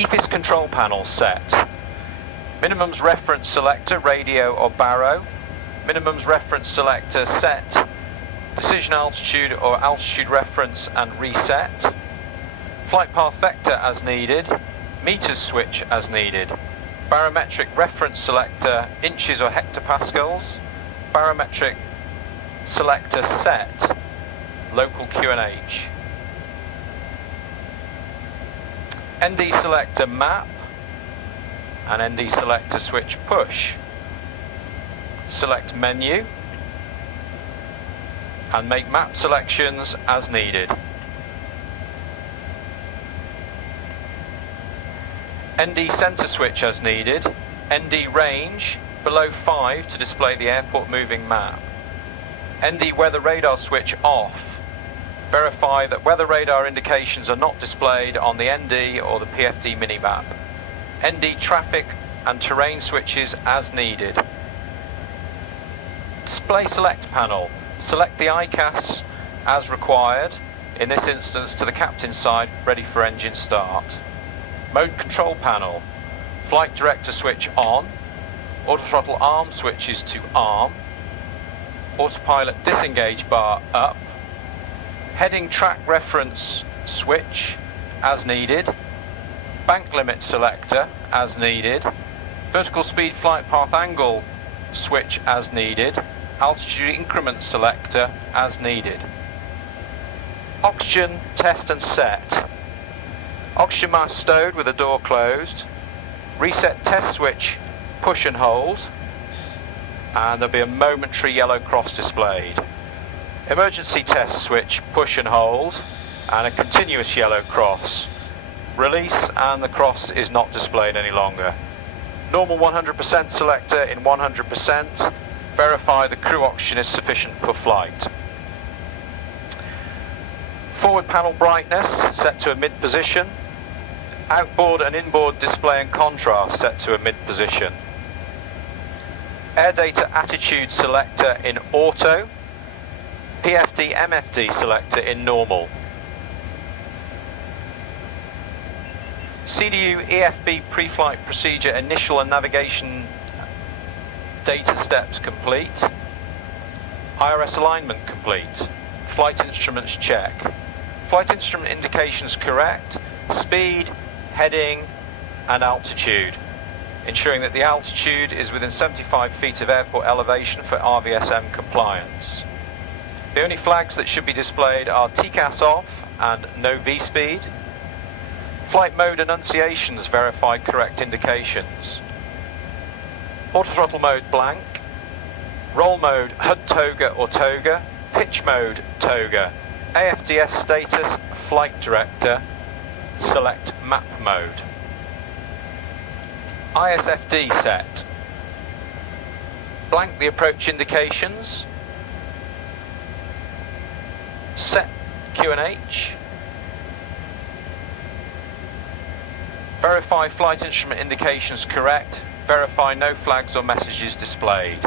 EFIS control panel set. Minimums reference selector, radio or baro. Minimums reference selector set. Decision altitude or altitude reference and reset. Flight path vector as needed. Meters switch as needed. Barometric reference selector, inches or hectopascals. Barometric selector set. Local QNH. ND selector map and ND selector switch push. Select menu and make map selections as needed. ND center switch as needed. ND range below 5 to display the airport moving map. ND weather radar switch off. Verify that weather radar indications are not displayed on the ND or the PFD minimap. ND traffic and terrain switches as needed. Display select panel. Select the ICAS as required, in this instance to the captain's side, ready for engine start. Mode control panel. Flight director switch on. Autothrottle arm switches to arm. Autopilot disengage bar up. Heading track reference switch as needed. Bank limit selector as needed. Vertical speed flight path angle switch as needed. Altitude increment selector as needed. Oxygen test and set. Oxygen mask stowed with the door closed. Reset test switch push and hold. And there'll be a momentary yellow cross displayed. Emergency test switch push and hold and a continuous yellow cross. Release and the cross is not displayed any longer. Normal 100% selector in 100%. Verify the crew oxygen is sufficient for flight. Forward panel brightness set to a mid position. Outboard and inboard display and contrast set to a mid position. Air data attitude selector in auto. PFD MFD selector in normal. CDU EFB pre-flight procedure initial and navigation data steps complete. IRS alignment complete. Flight instruments check. Flight instrument indications correct. Speed, heading and altitude. Ensuring that the altitude is within 75 feet of airport elevation for RVSM compliance. The only flags that should be displayed are TCAS off and no V-speed. Flight mode enunciations verify correct indications. Autothrottle mode blank. Roll mode HUD toga or toga. Pitch mode toga. AFDS status flight director. Select map mode. ISFD set. Blank the approach indications. Set QNH. Verify flight instrument indications correct. Verify no flags or messages displayed.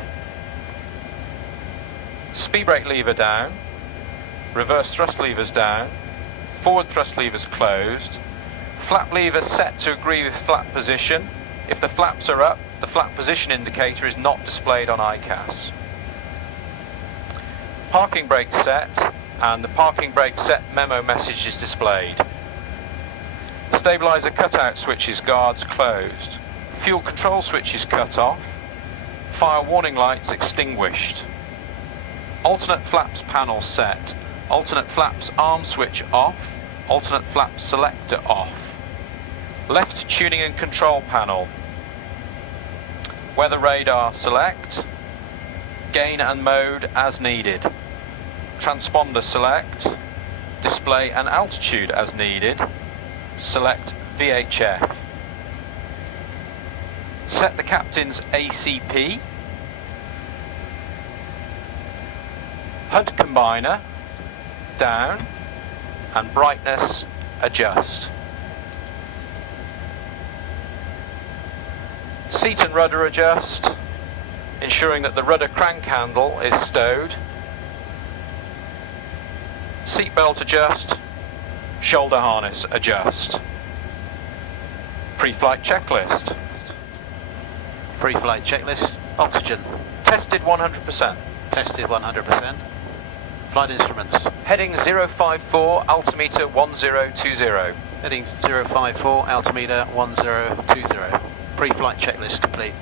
Speed brake lever down. Reverse thrust levers down. Forward thrust levers closed. Flap lever set to agree with flap position. If the flaps are up, the flap position indicator is not displayed on ICAS. Parking brake set, and the parking brake set memo message is displayed. Stabilizer cutout switches guards closed. Fuel control switch is cut off. Fire warning lights extinguished. Alternate flaps panel set. Alternate flaps arm switch off. Alternate flaps selector off. Left tuning and control panel. Weather radar select. Gain and mode as needed. Transponder select. Display and altitude as needed. Select VHF. Set the captain's ACP. HUD combiner down and brightness adjust. Seat and rudder adjust, ensuring that the rudder crank handle is stowed. Seat belt adjust, shoulder harness adjust. Pre-flight checklist. Pre-flight checklist. Oxygen. Tested 100%. Tested 100%. Flight instruments. Heading 054, altimeter 1020. Heading 054, altimeter 1020. Pre-flight checklist complete.